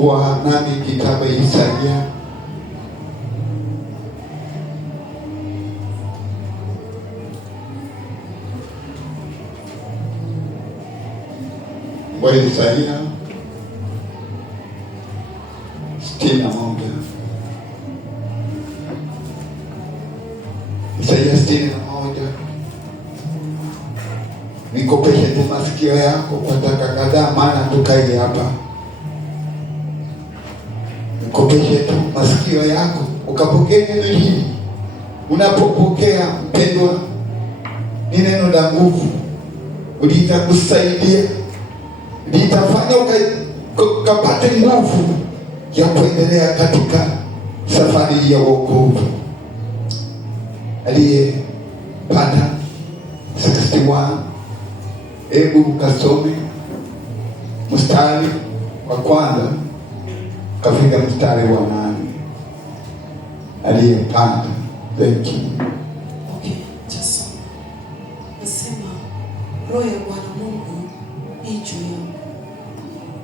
Fungua nami kitabu Isaia Isaia 61. Isaia 61. Nikopeshe tu masikio yako kwa dakika kadhaa, maana tukaje hapa. Nikopeshe tu masikio yako ukapokea neno hili. Unapopokea mpendwa, ni neno la nguvu, litakusaidia, litafanya ukapate nguvu ya kuendelea katika safari ya wokovu. Aliyepata 61, hebu kasome mstari wa kwanza kafika mstari wa 8. Aliyepanda. Thank you. Okay, just nasema Roho ya Bwana Mungu ii juu yangu,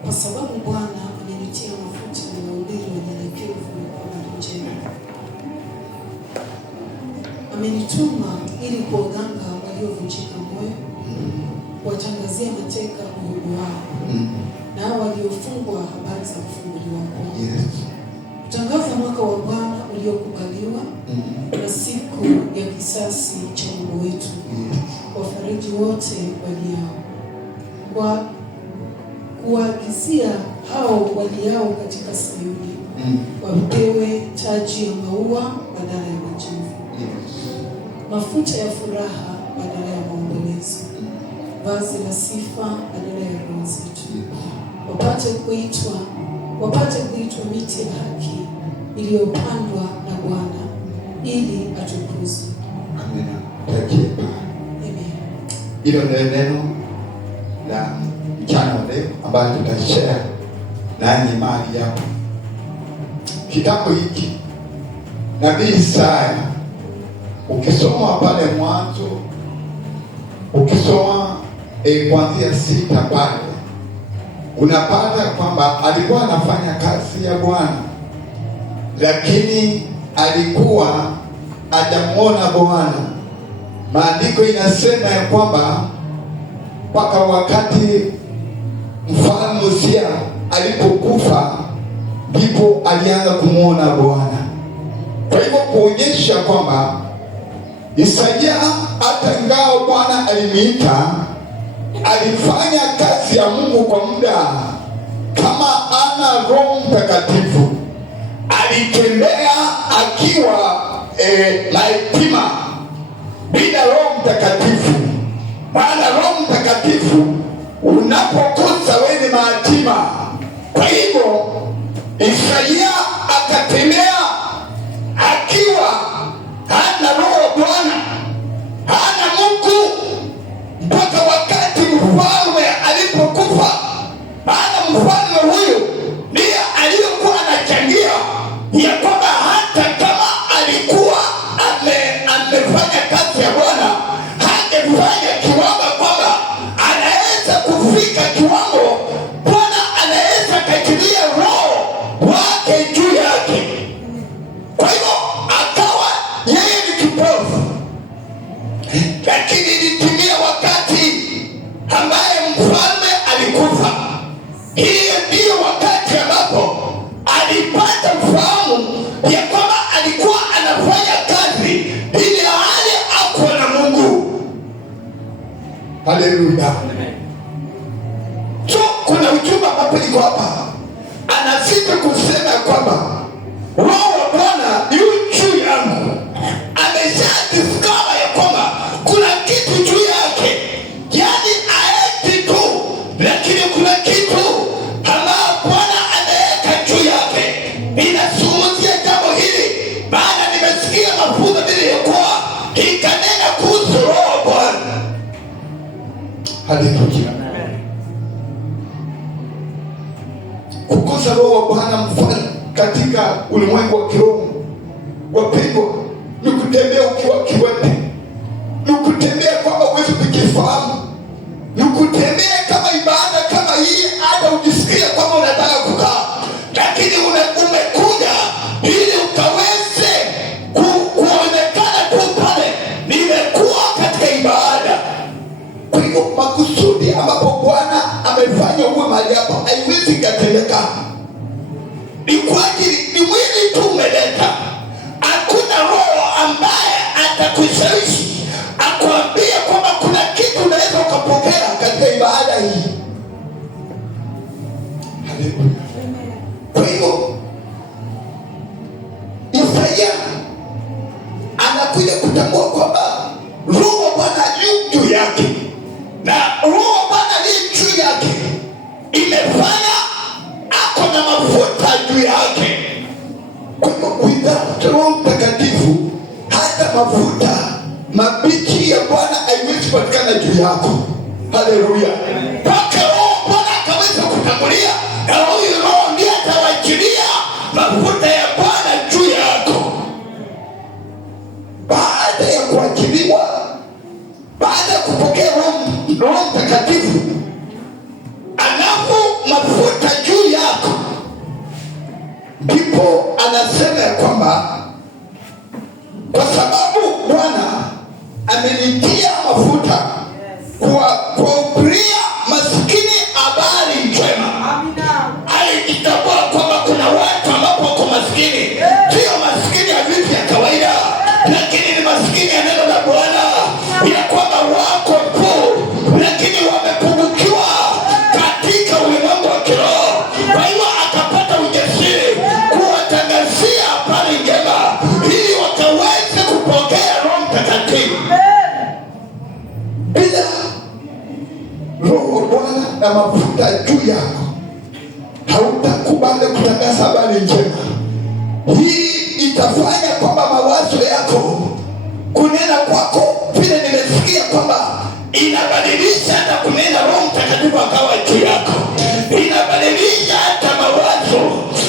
kwa sababu Bwana amenitia mafuta na mahubiri wanyenyekevu habari njema. Amenituma ili kuwaganga waliovunjika moyo, kuwatangazia mateka uhuru wao, na waliofungwa habari za kufunguliwa kwao. Yes. Kutangaza mwaka wa Bwana uliokubaliwa na siku ya kisasi cha Mungu wetu. Wafariji wote waliao, kwa kuagizia hao waliao katika Sayuni, wapewe taji ya maua badala ya majivu, mafuta ya furaha badala ya maombolezo, vazi la sifa badala ya roho nzito, wapate kuitwa miti ya haki iliyopandwa na Bwana ili atukuzwe. Amina. Amen. Hilo ndio neno la mchana wa leo ambayo tutashare nanyi mahali hapa. Kitabu hiki Nabii Isaya, ukisoma pale mwanzo, ukisoma kuanzia 6 pale, unapata kwamba alikuwa anafanya kazi ya Bwana, lakini alikuwa hajamuona Bwana. Maandiko inasema ya kwamba mpaka wakati mfalme Uzia alipokufa ndipo alianza kumuona Bwana. Kwa hivyo kuonyesha kwamba Isaia hata ingawa Bwana alimiita, alifanya kazi ya Mungu kwa muda. Kama ana Roho Mtakatifu, alitembea akiwa yatima bila Roho Mtakatifu. Maana Roho Mtakatifu unapokosa wewe ni mayatima. Kwa hivyo Isaia akatembea akiwa hana Roho wa Bwana, hana Mungu, mpaka wakati mfalme alipokufa. Maana mfalme huyu ndiye aliyekuwa anachangia ya kwamba hata kama alikuwa amefanya kazi ya Bwana, hangefanya kiwango kwamba anaweza kufika kiwango Bwana anaweza kachilia Roho wake juu yake. Kwa hivyo akawa yeye ni kipofu, lakini ilitimia wakati ambaye mfalme alikufa. Hiyo ndiyo wakati ambapo alipata ufahamu ya kwamba alikuwa anafanya kazi ili hali hakuwa na Mungu. Haleluya. So kuna ujumbe ambapo iko hapa, anazidi kusema kwamba Roho wa Bwana yu juu yangu. Amesha discover ya kwamba kuna kitu juu yake, yaani aeti tu, lakini kuna kitu ambao Bwana ameweka juu yake. Ninazungumzia jambo hili maana nimesikia mafunzo niliyokuwa ikanena kuhusu Roho wa Bwana. Haleluya. Kukosa Roho wa Bwana mfano katika ulimwengu wa kiroho, wapendwa, ni kutembea ukiwa kiwete, ni kutembea kwamba huwezi kujifahamu, ni kutembea kama ibada kama hii hata ujisikia kwamba unataka kukaa, makusudi ambapo Bwana amefanya uwe mahali hapa haiwezi ikatendeka. Ni kwa ajili, ni mwili tu umeleta. Hakuna roho ambaye atakushawishi akwambia kwamba kuna kitu unaweza ukapokea katika ibada hii. Haleluya. Kwa hiyo Isaia anakuja kutambua kwamba roho wa Bwana yu juu yake, na roho wa Bwana ni juu yake imefanya ako na mafuta juu yake. Kwa hiyo without Roho Mtakatifu hata mafuta mabichi ya Bwana haiwezi kupatikana juu yako. Haleluya. Mpaka Roho Bwana akaweza kutangulia, na huyu Roho ndiye atawachilia mafuta ya Bwana juu yako. Baada ya kuachiliwa, baada ya kupokea Roho Mtakatifu, anapo mafuta juu yako, ndipo anasema ya kwamba kwa sababu Bwana amenitia mafuta kuwahubiria maskini habari njema. Alijitambua kwamba kuna watu ambapo wako maskini, sio maskini ya vitu ya kawaida, lakini ni maskini ya neno la Bwana, ya kwamba wako tu lakini wamepungukiwa katika ulimwengu wa kiroho. Kwa hiyo akapata ujasiri kuwatangazia habari njema ili wakaweze kupokea Roho Mtakatifu. Bila Roho wa Bwana na mafuta juu yako, hautakubali kutangaza habari njema. Hii itafanya kwamba mawazo yako, kunena kwako, vile nimesikia kwamba inabadilisha hata kunena. Roho Mtakatifu akawa juu yako, inabadilisha hata mawazo,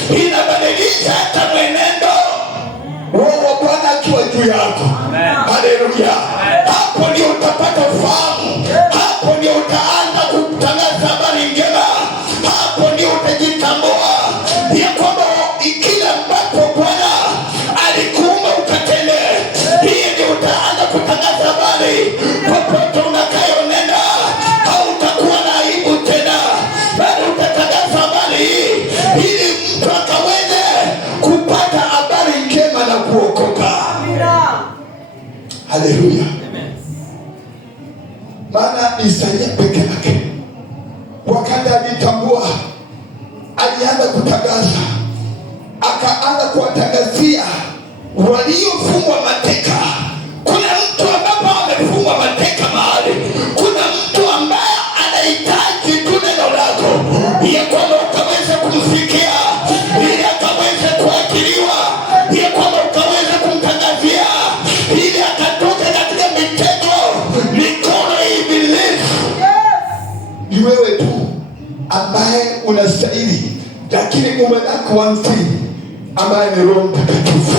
inabadilisha hata mwenendo. Roho wa Bwana akiwa juu yako. Haleluya. Hapo ndio utapata ufahamu, hapo ndio utaanza kutangaza habari njema, hapo ndio utajitambua ya kwamba kila ambapo Bwana alikuumba ukatende. Hii ndio utaanza kutangaza habari popote unakayonenda. Hautakuwa na aibu tena, bali utatangaza habari hii ili mtu akaweze kupata habari njema na kuokoka. Haleluya. Maana Isaia peke yake wakati alitambua, alianza kutangaza, akaanza kuwatangazia waliofungwa mateka. Kuna mtu ambapo amefungwa mateka mahali, kuna mtu ambaye anahitaji tu neno lako ya kwamba ukaweze kumfikia, ili akaweze kuachiliwa, ya kwamba ukaweze kumtangazia, ili akatoke katika mitego mikono ya ibilisi. Ni wewe tu ambaye unastahili, lakini umelaki one thing ambaye ni Roho Mtakatifu.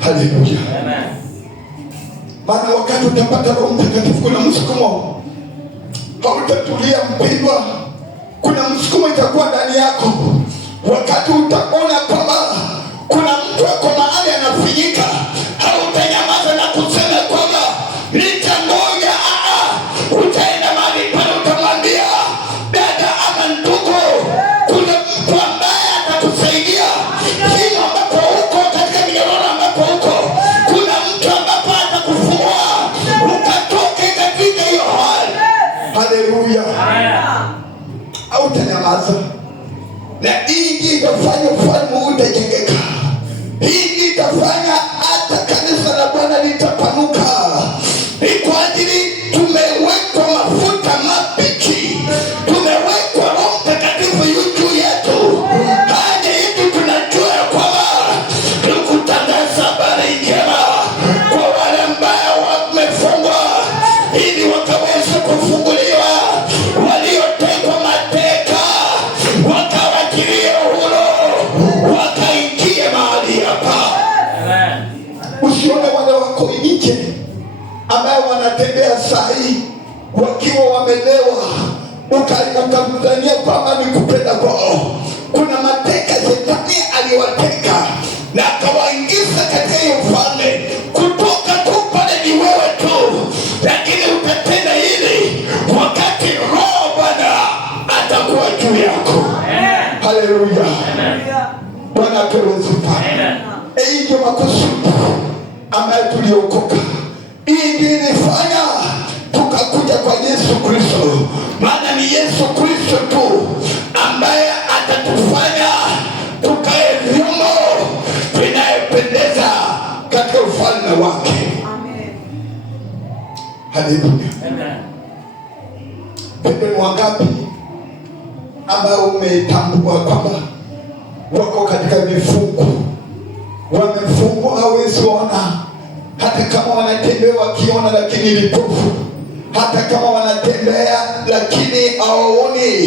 Haleluya. Maana wakati utapata Roho Mtakatifu kuna msukumo, hautatulia mpendwa. Kuna msukumo itakuwa ndani yako. Wakati utaona kwamba kuna mtu ako mahali anafinyika, hautanyamaza na kusema kwamba nitangoja. Utaenda mahali pale, utamwambia dada ama ndugu, kuna mtu ambaye atakusaidia hilo ambapo huko, katika minyororo ambapo huko, kuna mtu ambapo atakufungua ukatoke katika hiyo hali. Haleluya. Hautanyamaza, na hii ndio itafanya ufalme utajengeka. Hii ndio itafanya hata kanisa la Bwana litapanuka. Ni kwa ajili tumewekwa mafuta mabichi, tumewekwa Roho Mtakatifu juu yetu. Haja yetu tunajua kwamba tukutangaza habari njema kwa wale ambao wamefungwa, ili wakaweze kufunguliwa, waliotekwa mateka wakawachilie uhuru, wakaingie mahali hapa. Usione wale wako nje ambao wanatembea sahi wakiwa wamelewa, ukamdhania kwamba ni kupenda kwao. Kuna mateka shetani aliwateka na akawaingiza katika hiyo ufalme. Kutoka tu pale ni wewe tu, lakini utatenda ile wakati Roho Bwana atakuwa juu yako. Haleluya, Bwana apewe sifa. Hii ndio makusudi ambayo tuliokoka. Hii ndio ilifanya tukakuja kwa Yesu Kristo, maana ni Yesu Kristo tu ambaye atatufanya tukae vyombo vinayopendeza katika ufalme wake. Haleluya. Ni wangapi ambao umetambua kwamba wako katika vifungo, wamefungwa, hawezi ona, hata kama wanatembea wakiona lakini ni pofu, hata kama wanatembea lakini hawaoni,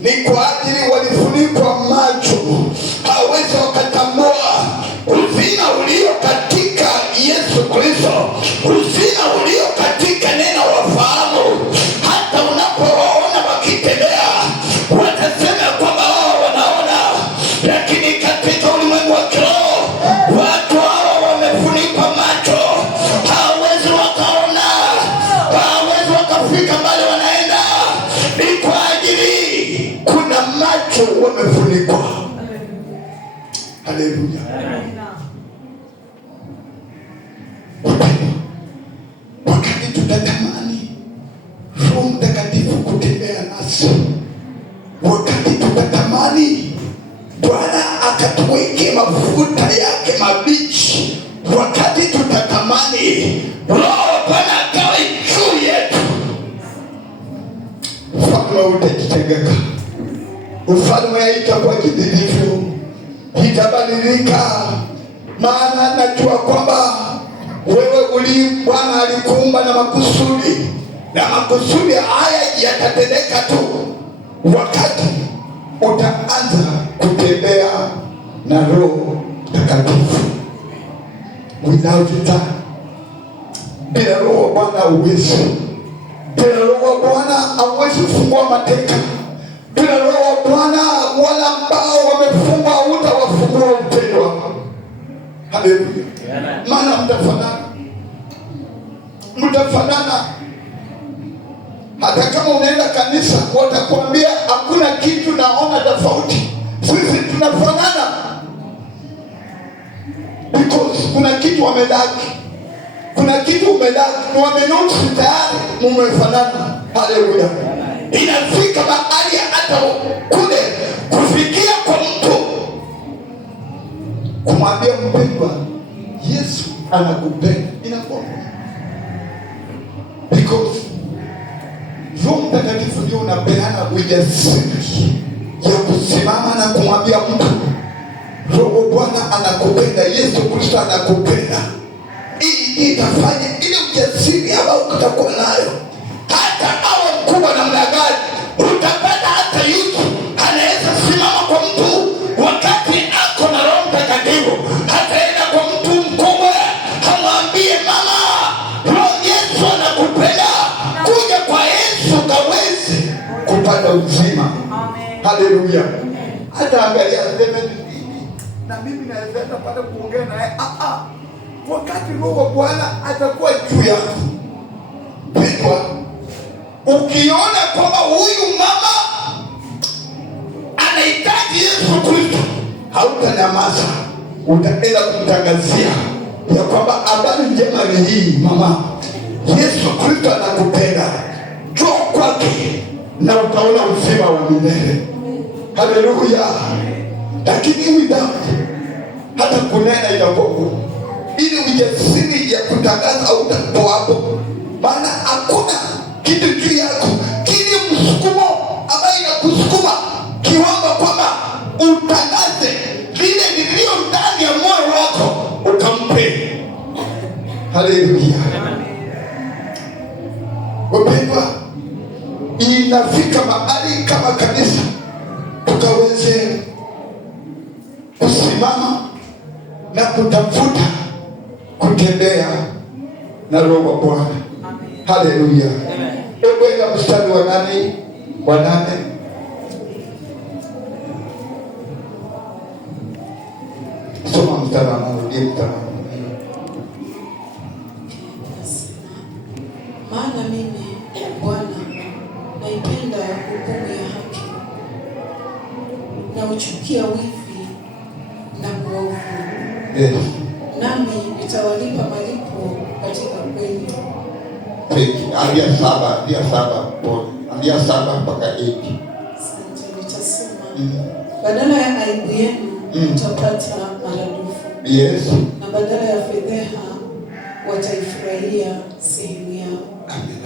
ni kwa ajili walifunikwa macho, hawezi wakatambua uzima ulio katika Yesu Kristo, uzima ulio katika neno wafahamu. Hata unapowaona wakitembea watasema kwamba wao wanaona, lakini katika ulimwengu wa kiroho watu hao wamefunikwa macho, hawezi wakaona, hawezi wakafika mbali wanaenda, ni kwa ajili kuna macho wamefunikwa. Haleluya. Wakati tutatamani Roho Mtakatifu kutembea nasi, wakati tutatamani Bwana akatuweke mafuta yake mabichi, wakati tutatamani Roho Bwana akawe juu yetu, ufalme utajitengeka, ufalme haitakuwa kidhivyo, itabadilika. Maana najua kwamba wewe Bwana alikuumba na makusudi, na makusudi haya yatatendeka tu wakati utaanza kutembea na Roho Mtakatifu. Without it, bila Roho Bwana huwezi. Bila Roho Bwana hauwezi kufungua mateka. Bila Roho Bwana wala ambao wamefungwa hutawafungua mpendwa. Haleluya. Maana mtafanana. Hata kama unaenda kanisa watakwambia hakuna kitu naona tofauti, sisi tunafanana, because kuna kitu wamedaki, kuna kitu umedaki, wamenusi tayari mumefanana. Haleluya. Inafika mahali hata kule kufikia kwa mtu kumwambia mpendwa Yesu anakupenda, inakuwa because Roho Mtakatifu ndio unapeana ujasiri ya kusimama na kumwambia mtu Roho Bwana anakupenda, Yesu Kristo anakupenda. Hii itafanya ile ujasiri ambao utakuwa nayo, hata awe mkubwa namna gani, utapata hata yutu anaweza simama kwa mtu wakati ako na Roho Mtakatifu, hataenda kwa mtu mkubwa hamwambie mama Roho Yesu anakupenda, kuja kwa Yesu kawezi kupata uzima. Haleluya. Hata angalia sema na mimi naweza pata kuongea naye wakati Roho Bwana atakuwa juu yako. Pendwa, ukiona kwamba huyu mama anahitaji Yesu Kristo, hautanyamaza, utaenda kumtangazia ya kwamba habari njema ni hii, mama, Yesu Kristo anakupenda, njoo kwake na utaona uzima wa milele. Haleluya. Lakini without hata kunena inakuwa ili ujasiri ya kutangaza au utakuwa hapo, maana hakuna kitu juu yako kile msukumo ambaye inakusukuma kiwango kwamba utangaze lile lililo ndani ya moyo wako ukampe. Haleluya. Wapendwa, inafika mahali kama kanisa tukaweze kusimama na kutafuta kutembea na Roho wa Bwana. Haleluya. Hebu mstari wa 8. Soma mstari wa 8. Maana mimi Bwana wanaochukia wivi na uovu. Nami nitawalipa malipo katika kweli. Ambia 7 mpaka 8. Nitasema badala ya aibu yenu mtapata maradufu. Yes. Na badala ya fedheha wataifurahia sehemu yao. Amen.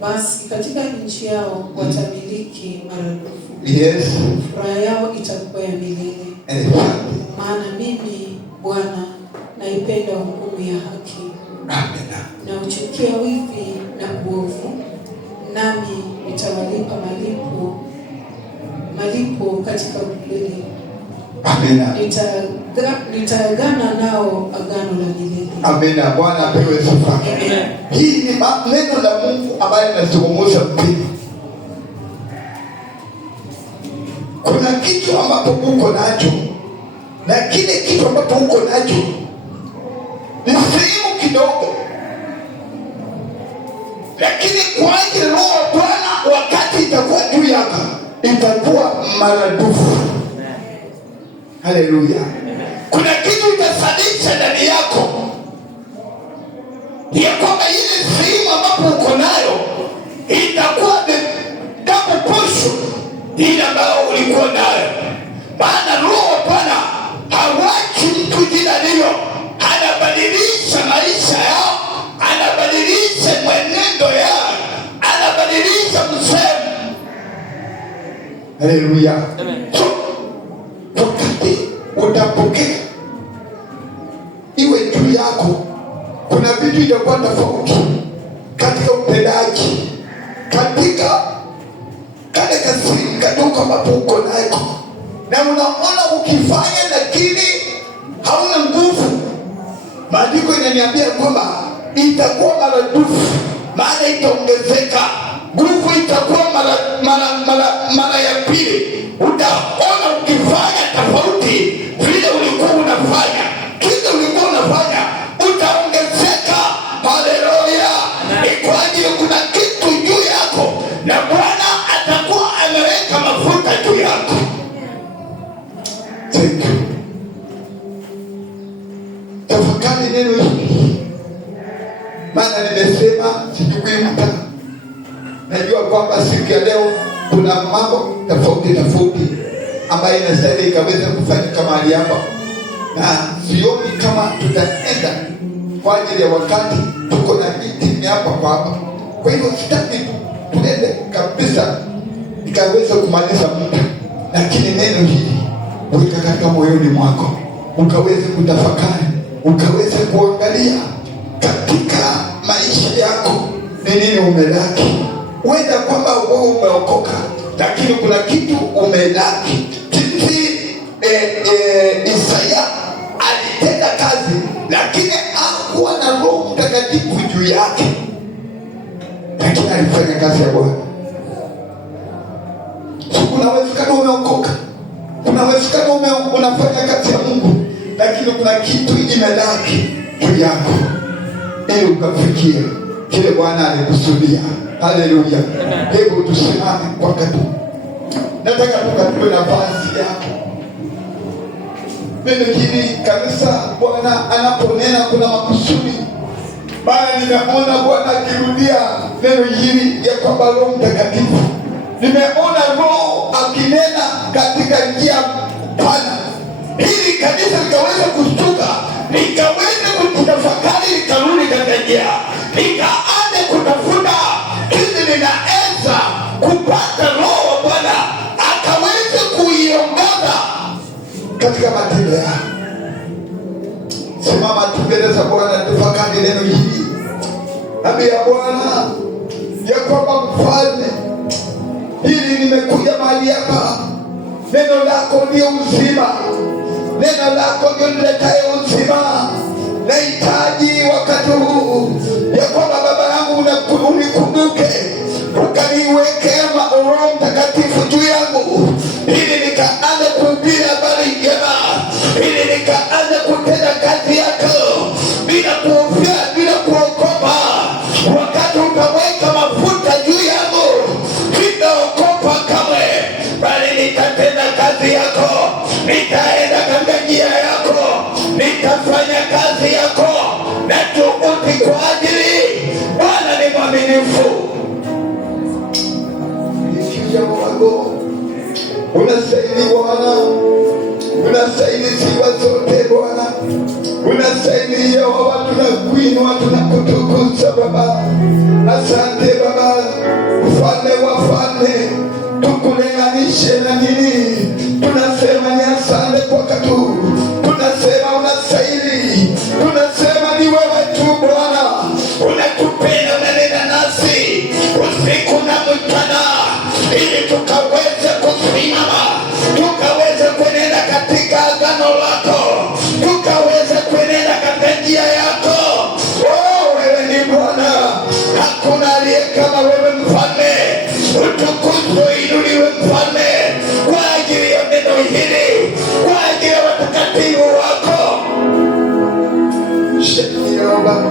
Basi katika nchi yao watamiliki maradufu. Yes. Furaha yao itakuwa ya milele. Maana mimi Bwana naipenda hukumu ya haki. Amen. Na uchukia wivi na uovu, nami nitawalipa malipo katika ukweli. Amen. Nitaagana nao agano la milele. Amen. Bwana apewe sifa. Hii ni neno la Mungu ambayo linazungumza mpendo. Kuna kitu ambapo uko nacho, na kile kitu ambapo uko nacho ni sehemu kidogo, lakini kwa ajili Roho wa Bwana wakati itakuwa juu yako itakuwa maradufu. Haleluya. Kuna kitu itasadisha ndani yako ya kwamba ile sehemu ambapo uko nayo itakuwa double portion ile ambayo ulikuwa nayo. Maana Roho wa Bwana hawachi mtu jina lilo, anabadilisha maisha yao, anabadilisha mwenendo yao, anabadilisha msemo. Haleluya. So, wakati utapokea iwe juu yako, kuna vitu itakuwa tofauti katika utendaji, katika kale kasiri kadogo ambapo uko nayo, na unaona ukifanya lakini hauna nguvu. Maandiko inaniambia kwamba itakuwa maradufu, maana itaongezeka nguvu, itakuwa mara ya pili. Utaona ukifanya tofauti vile ulikuwa unafanya, kile ulikuwa unafanya utaongezeka. Haleluya. Ikwaje? Kuna kitu juu yako na Bwana atakuwa ameweka mafuta juu yako. Thank you. Tafakari neno hili, maana nimesema sijui mta. Najua kwamba siku ya leo kuna mambo tofauti ambayo inastahili ikaweza kufanyika mahali hapa, na sioni kama tutaenda kwa ajili ya wakati. Tuko na meeting hapa kwa hapa, kwa hivyo sitaki tuende kabisa ikaweza kumaliza muda, lakini neno hili weka katika moyoni mwako, ukaweze kutafakari, ukaweze kuangalia katika maisha yako ni nini umelaki. Huenda kwamba wewe umeokoka, lakini kuna kitu umelaki. Jinsi Isaya alitenda kazi, lakini hakuwa na Roho Mtakatifu juu yake, lakini alifanya kazi ya Bwana. Kuna uwezekano umeokoka, kuna uwezekano unafanya kazi ya Mungu, lakini kuna kitu imelaki juu yako ili ukafikie kile Bwana alikusudia. Haleluya. Hebu tusimame kwa wakati. Nataka tukatoe nafasi yako. Neno hili kanisa, Bwana anaponena kuna makusudi. Maana nimeona Bwana akirudia neno hili ya kwamba Roho Mtakatifu. Nimeona Roho akinena katika njia pana. Hili kanisa likaweza kushtuka, likaweza kutafakari, likarudi katika njia, likaanza kutafuta hizi ninaweza kupata Roho wa Bwana akaweza kuiongoza katika matendo yao. Simama tumbeleza Bwana, tufakari neno hili. Ambia Bwana ya kwamba Mfalme, hili nimekuja mahali hapa, neno lako ndio uzima, neno lako ndio liletaye uzima. Nahitaji wakati huu ya kwamba Baba yangu unikumbuke, ukaniweke Roho Mtakatifu juu yangu, ili nikaanza kuhubiri habari njema, ili nikaanza kutenda kazi yako bila kuhofia, bila kuogopa. Wakati utaweka mafuta juu yangu, sitaogopa kamwe, bali nitatenda kazi yako. wako. Unastahili Bwana, unastahili sifa zote Bwana, unastahili Yehova. Tunakuinua, tunakutukuza Baba. Asante Baba, mfalme wa falme, tukulinganishe na nini? Tunasema ni asante kwa katu, tunasema unastahili, tunasema ni wewe tu Bwana. Unatupenda, unanena nasi usiku na mchana, ili tukaweze kusimama, tukaweze kuenenda katika agano lako, tukaweze kuenenda katika njia yako. Oh, wewe ni Bwana, hakuna aliye kama wewe mfalme. Utukuzwe, inuliwe mfalme, kwa ajili ya neno hili, kwa ajili ya watakatifu wako. Shekioba.